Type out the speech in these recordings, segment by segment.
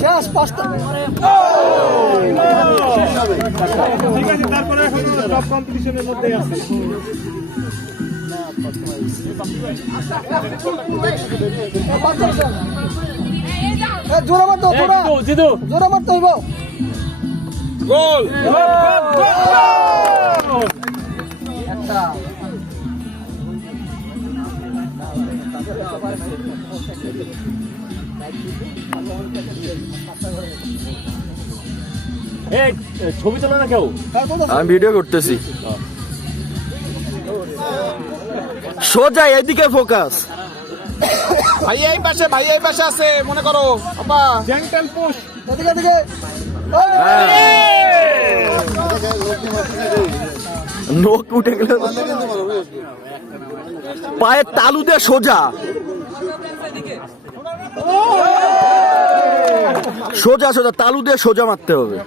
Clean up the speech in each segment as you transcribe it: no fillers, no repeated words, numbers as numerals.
শেষ পাঁচটা। ঠিক আছে, তারপরে এখন টপ কম্পিটিশনের মধ্যে আছে। জোরে মারতো, জোরে মারতে হইব। গোল একটা ছবি তোলা না কেউ? আমি ভিডিও করতেছি। সোজা এদিকে ফোকাস। ভাই এই পাশে আছে মনে করো আপা। Gentle push. এদিকে এদিকে। নোক উঠে গেল, পায়ের তালু দিয়ে সোজা সোজা সোজা তালু দিয়ে সোজা মারতে হবে।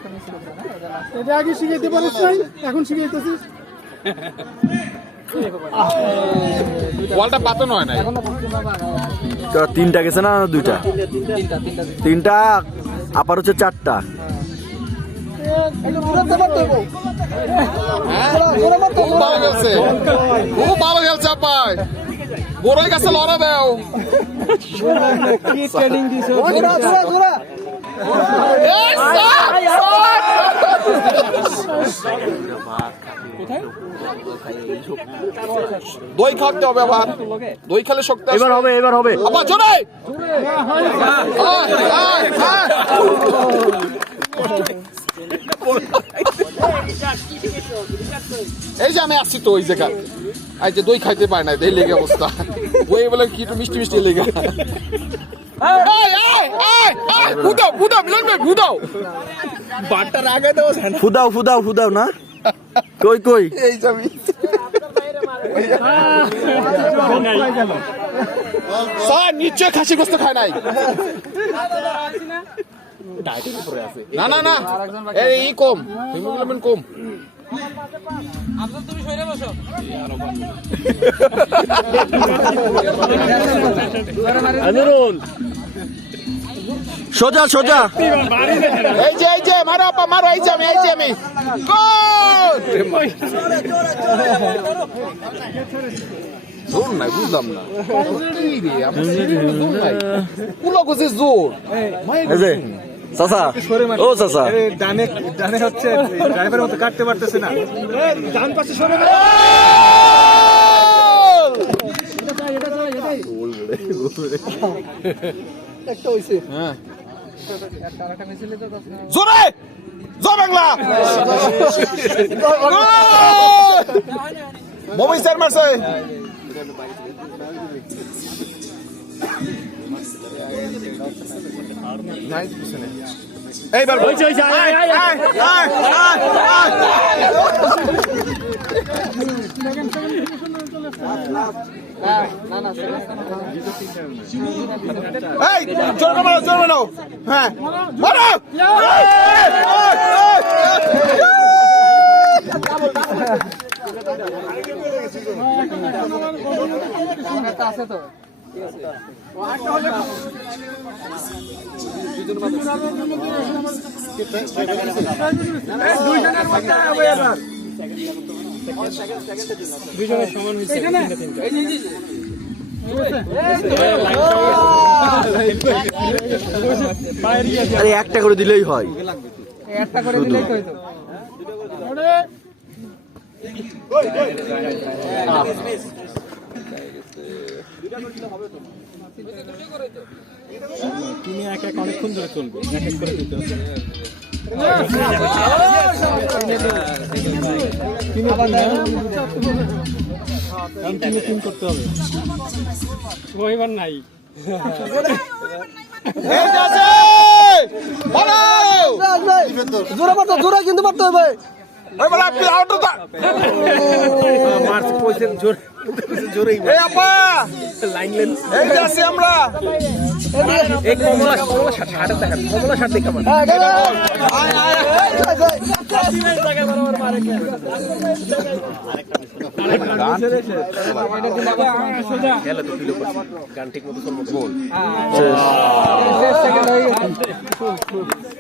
এটা আগে শিখাইতে পারিস নাই, এখন শিখাইতেছিস। বলটা পাতন হয় না। তিনটা গেছে না দুইটা? তিনটা আপার হচ্ছে চারটা। ভালো খেলছে, খুব ভালো খেলছে আপাই। বড়ই গাছে লড়া দাও। দই খাওয়াতে হবে আবার, দই খেলে শক্তি। এবার হবে, এবার হবে আবার জোরে। এই যে আমি আসছি তো ওই জায়গা, এই যে দই খাইতে পারে না, এই লেগে অবস্থা। ওই বলে কি একটু মিষ্টি মিষ্টি লেগে। ফুদাও ফুদাও ফুদাও না। কই কই এই যাবি স্যার নিশ্চয় খাসি গোস্ত খায় নাই। না না না, এই কম, হিমোগ্লোবিন কম। তুমি সরে বসো। সোজা সোজা। এই যে মারো আপা মারো, এই যে আমি জোর নাই, বুঝলাম না পুরো গেছে জোর। চাচা ও চাচা ডানে হচ্ছে ড্রাইভারের মতো কাটতে পারতেছে না। ডান পাশে সরে একটা হইছে। হ্যাঁ জোরে জয় বাংলা। মোবাইল স্যার মারছে। এইবার জোর মারো। হ্যাঁ মারো। আছে তো দুইজনের সমান হয়েছে। আরে একটা করে দিলেই হয়, একটা করে দিলেই তো হইতো। তুমি এক এক অনেকক্ষণ ধরে চলবে, এক এক করে দিতে হবে। তিন করতে হবে, এবার নাই। জোরে মারতো, জোরে কিন্তু মারতে হবে। আমরা এই কমলা শার্ট দেখান, কমলা শার্ট দেখাবেন। গান ঠিক মতো বল।